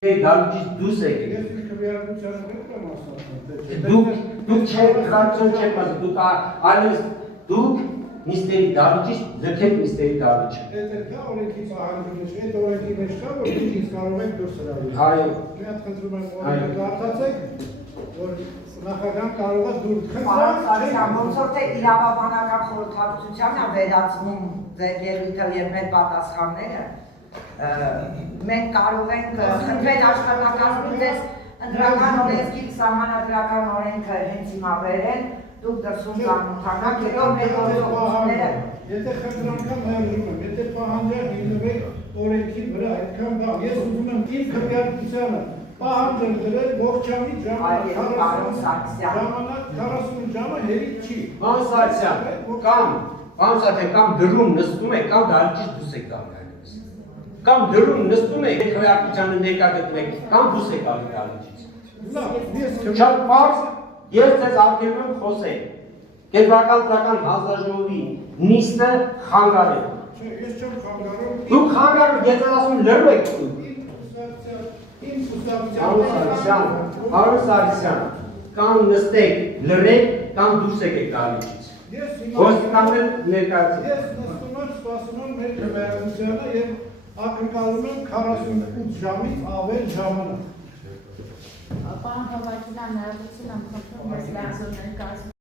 Դալուճից դուրս եկեք։ Դուք չեք գրակցություն չեք ասում, դուք այլևս դուք նիստերի դալուճից ձգեք նիստերի դալուճը։ Այդ օրենքի պահանջը չէ, այդ օրենքի մեջ կա, որ դուք կարող եք դուրս հրավիրել։ Այո։ Մի հատ խնդրում եմ օրենքը կարդացեք, որ նախագահան կարող է դուր Պարոն ոնց որ թե իրավաբանական խորհրդակցությանն է վերացնում ձեր ելույթը եւ մեր պատասխանները, մենք կարող ենք խնդրել աշխատակազմից ընդրական օրենքի սահմանադրական օրենքը հենց հիմա վերեն, դուք դրսում կանոնանաք, հետո մեր գործողությունները։ Եթե խնդրանքան մերժում եմ, եթե պահանջը հիմնվեք օրենքի վրա, այդքան բան, ես ուզում եմ իմ քվեարկությանը պահանջ եմ դրել ողջամի ժամանակ 40 ժամը հերիք չի։ Պարոն Սարգսյան, կամ դրում նստում եք, կամ դալուճից դուրս եք գալու այլևս։ Կամ դրում նստում եք, քվեարկությանը ներկա գտնեք, կամ դուրս եք գալու դալուճից։ Շատ պարզ, ես ձեզ արգելում եմ խոսել։ Կենտրոնական տրական հանձնաժողովի նիստը խանգարել։ Ես չեմ խանգարում։ Դուք խանգարում, ես ասում լրվեք դուք։ Պարոն Սարգսյան, կամ նստեք, լրեք, կամ դուրս եկեք դալուճից։ Ոստիկաններ ներկայացրեք։ Ես նստում եմ, սպասում եմ մեր քվեարկությանը եւ ակնկալում եմ 48 ժամից ավել ժամանակ։ Պարոն Հովակյան, ներողություն եմ խնդրում, ես լազոր ներկայացնում